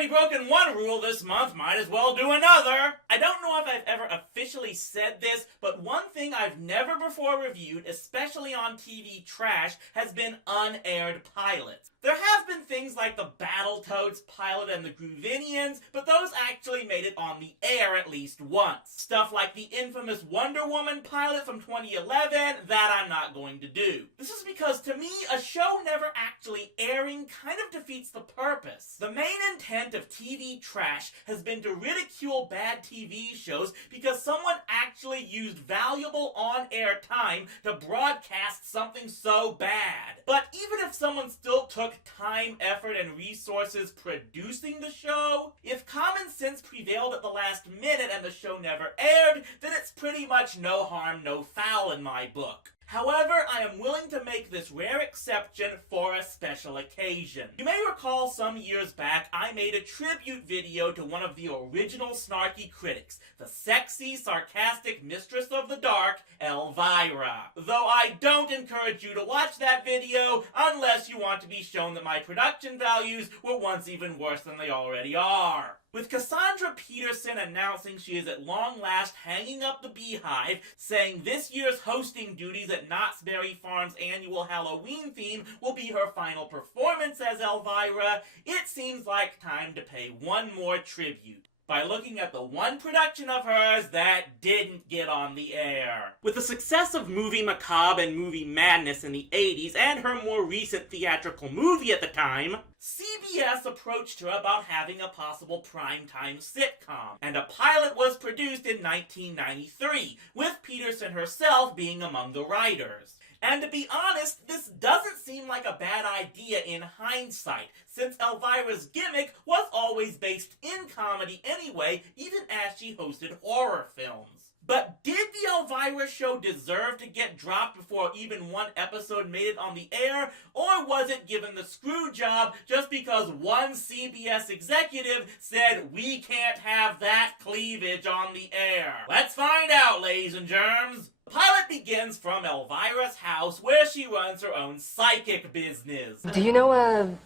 already broken one rule this month, might as well do another. I don't know if I've ever officially said this, but one thing I've never before reviewed, especially on TV trash, has been unaired pilots. There have been things like the Battletoads pilot and the Groovinians, but those actually made it on the air at least once. Stuff like the infamous Wonder Woman pilot from 2011, that I'm not going to do. This is because to me, a show never actually airing kind of defeats the purpose. The main intent of TV trash has been to ridicule bad TV shows because someone actually used valuable on-air time to broadcast something so bad. But even if someone still took time, effort, and resources producing the show, if common sense prevailed at the last minute and the show never aired, then it's pretty much no harm, no foul in my book. However, I am willing to make this rare exception for a special occasion. You may recall some years back I made a tribute video to one of the original snarky critics, the sexy, sarcastic mistress of the dark, Elvira. Though I don't encourage you to watch that video unless you want to be shown that my production values were once even worse than they already are. With Cassandra Peterson announcing she is at long last hanging up the beehive, saying this year's hosting duties at Knott's Berry Farm's annual Halloween theme will be her final performance as Elvira, it seems like time to pay one more tribute by looking at the one production of hers that didn't get on the air. With the success of Movie Macabre and Movie Madness in the 80s, and her more recent theatrical movie at the time, CBS approached her about having a possible primetime sitcom, and a pilot was produced in 1993, with Peterson herself being among the writers. And to be honest, this doesn't seem like a bad idea in hindsight, since Elvira's gimmick was always based in comedy anyway, even as she hosted horror films. But did the Elvira show deserve to get dropped before even one episode made it on the air, or was it given the screw job just because one CBS executive said we can't have that cleavage on the air? Let's find out, ladies and germs. The pilot begins from Elvira's house where she runs her own psychic business. Do you know,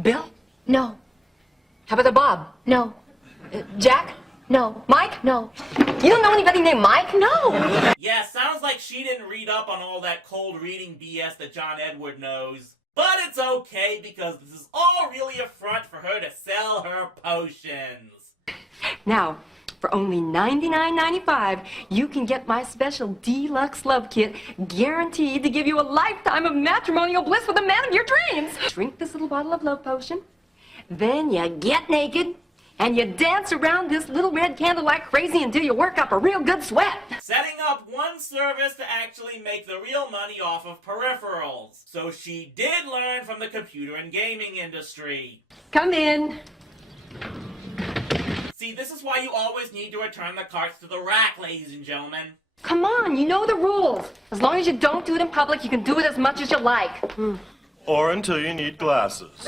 Bill? No. How about Bob? No. Jack? No. Mike? No. You don't know anybody named Mike? No. Yeah, sounds like she didn't read up on all that cold reading BS that John Edward knows. But it's okay because this is all really a front for her to sell her potions. Now, for only $99.95, you can get my special deluxe love kit, guaranteed to give you a lifetime of matrimonial bliss with the man of your dreams. Drink this little bottle of love potion, then you get naked, and you dance around this little red candle like crazy until you work up a real good sweat. Setting up one service to actually make the real money off of peripherals. So she did learn from the computer and gaming industry. Come in. See, this is why you always need to return the carts to the rack, ladies and gentlemen. Come on, you know the rules. As long as you don't do it in public, you can do it as much as you like. Or until you need glasses.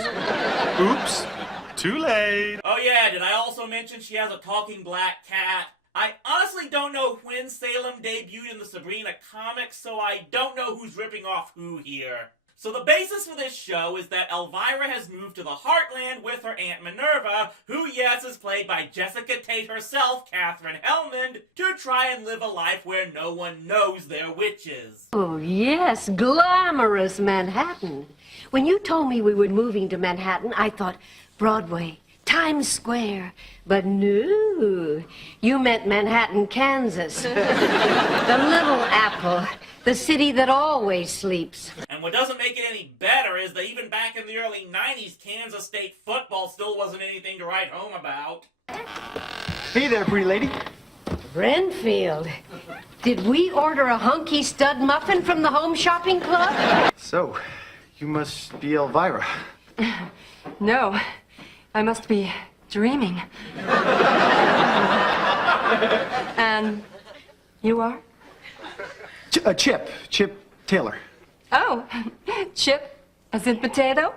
Oops, too late. Oh yeah, did I also mention she has a talking black cat? I honestly don't know when Salem debuted in the Sabrina comics, so I don't know who's ripping off who here. So the basis for this show is that Elvira has moved to the Heartland with her Aunt Minerva, who, yes, is played by Jessica Tate herself, Katherine Helmond, to try and live a life where no one knows they're witches. Oh, yes, glamorous Manhattan. When you told me we were moving to Manhattan, I thought Broadway, Times Square. But no, you meant Manhattan, Kansas. The Little Apple, the city that always sleeps. And what doesn't make it any better is that even back in the early 90s, Kansas State football still wasn't anything to write home about. Hey there, pretty lady. Renfield, did we order a hunky stud muffin from the Home Shopping Club? So, you must be Elvira. No, I must be dreaming. And you are? Chip Taylor. Oh, Chip, as in potato?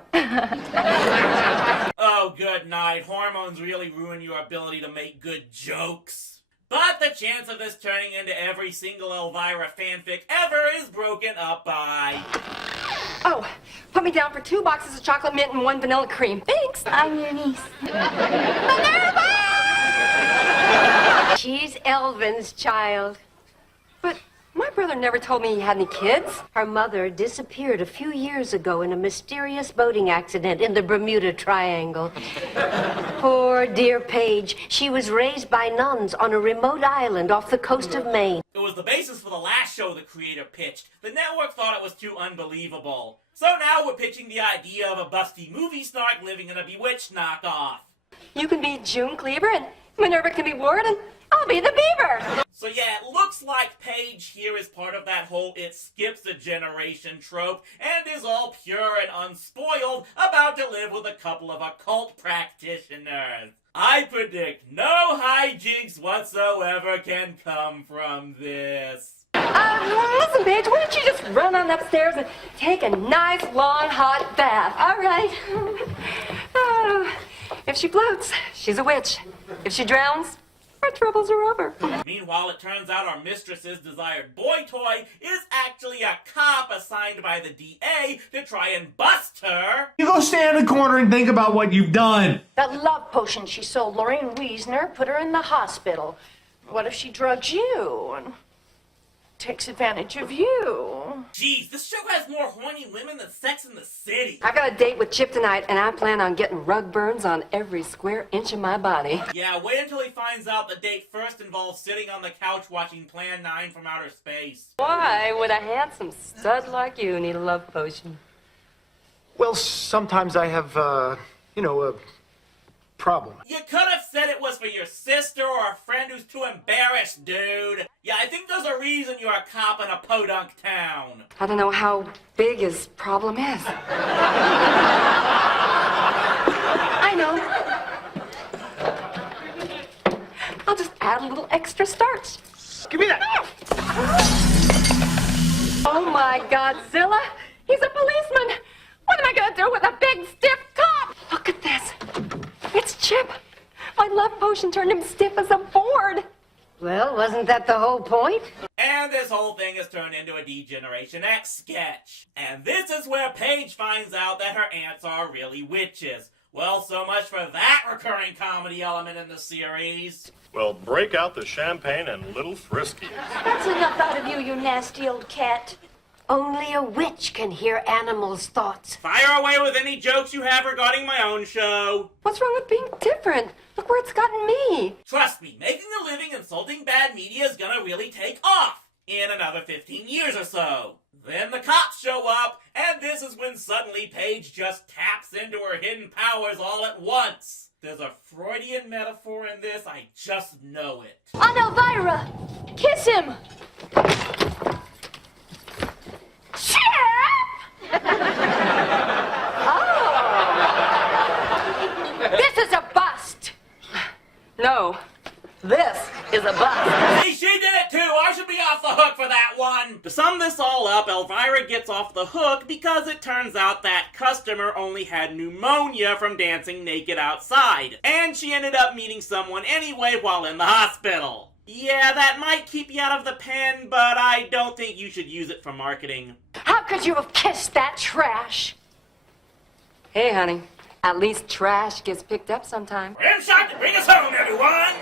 Oh, good night. Hormones really ruin your ability to make good jokes. But the chance of this turning into every single Elvira fanfic ever is broken up by... Oh, Put me down for 2 boxes of chocolate mint and 1 vanilla cream. Thanks. I'm your niece. She's Elvin's child. But my brother never told me he had any kids. Her mother disappeared a few years ago in a mysterious boating accident in the Bermuda Triangle. Poor dear Paige. She was raised by nuns on a remote island off the coast of Maine. It was the basis for the last show the creator pitched. The network thought it was too unbelievable. So now we're pitching the idea of a busty movie snark living in a Bewitched knockoff. You can be June Cleaver and Minerva can be Ward and I'll be the beaver. So yeah, it looks like Paige here is part of that whole it skips a generation trope and is all pure and unspoiled, about to live with a couple of occult practitioners. I predict no hijinks whatsoever can come from this. Listen, Paige, why don't you just run on upstairs and take a nice, long, hot bath? All right. If she floats, she's a witch. If she drowns, our troubles are over. Meanwhile, it turns out our mistress's desired boy toy is actually a cop assigned by the DA to try and bust her. You go stand in the corner and think about what you've done. That love potion she sold Lorraine Wiesner put her in the hospital. What if she drugs you and takes advantage of you? Jeez, this show has more horny women than Sex in the City. I've got a date with Chip tonight, and I plan on getting rug burns on every square inch of my body. Yeah, wait until he finds out the date first involves sitting on the couch watching Plan 9 from outer space. Why would a handsome stud like you need a love potion? Well, sometimes I have, a problem. You could have said it was for your sister or a friend who's too embarrassed, dude. Yeah, I think there's a reason you're a cop in a podunk town. I don't know how big his problem is. I know. I'll just add a little extra starch. Give me that. Oh my Godzilla! He's a policeman! What am I gonna do with a big stiff cop? Look at this. It's Chip. My love potion turned him stiff as a board. Well, wasn't that the whole point? And this whole thing has turned into a D-Generation X sketch. And this is where Paige finds out that her aunts are really witches. Well, so much for that recurring comedy element in the series. Well, break out the champagne and little frisky. That's enough out of you, you nasty old cat. Only a witch can hear animals' thoughts. Fire away with any jokes you have regarding my own show. What's wrong with being different? Look where it's gotten me. Trust me, making a living insulting bad media is gonna really take off in another 15 years or so. Then the cops show up, and this is when suddenly Paige just taps into her hidden powers all at once. There's a Freudian metaphor in this, I just know it. On Elvira! Kiss him! This is a bust. No, this is a bust. See, she did it too! I should be off the hook for that one! To sum this all up, Elvira gets off the hook because it turns out that customer only had pneumonia from dancing naked outside. And she ended up meeting someone anyway while in the hospital. Yeah, that might keep you out of the pen, but I don't think you should use it for marketing. How could you have kissed that trash? Hey, honey, at least trash gets picked up sometime. Rimshot to bring us home, everyone!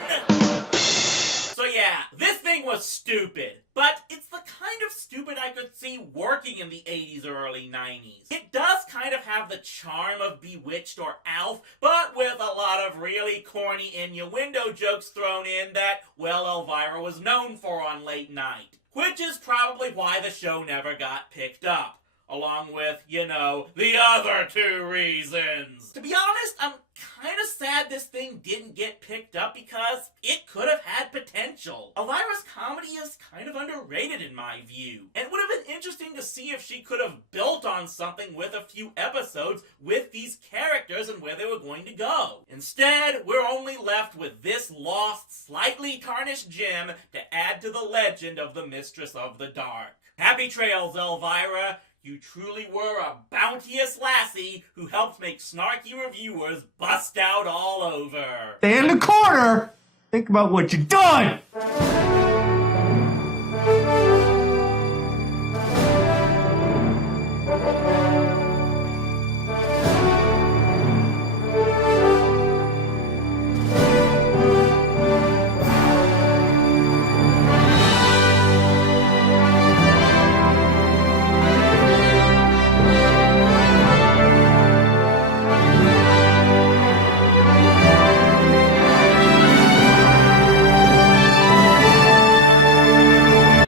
So yeah, this thing was stupid. But it's the kind of stupid I could see working in the 80s or early 90s. It does kind of have the charm of Bewitched or Alf, but with a lot of really corny innuendo jokes thrown in that, well, Elvira was known for on late night. Which is probably why the show never got picked up. Along with, the other 2 reasons. To be honest, I'm kind of sad this thing didn't get picked up because it could have had potential. Elvira's comedy is kind of underrated in my view. And it would have been interesting to see if she could have built on something with a few episodes with these characters and where they were going to go. Instead, we're only left with this lost, slightly tarnished gem to add to the legend of the Mistress of the Dark. Happy trails, Elvira. You truly were a bounteous lassie who helped make snarky reviewers bust out all over. Stay in the corner. Think about what you've done.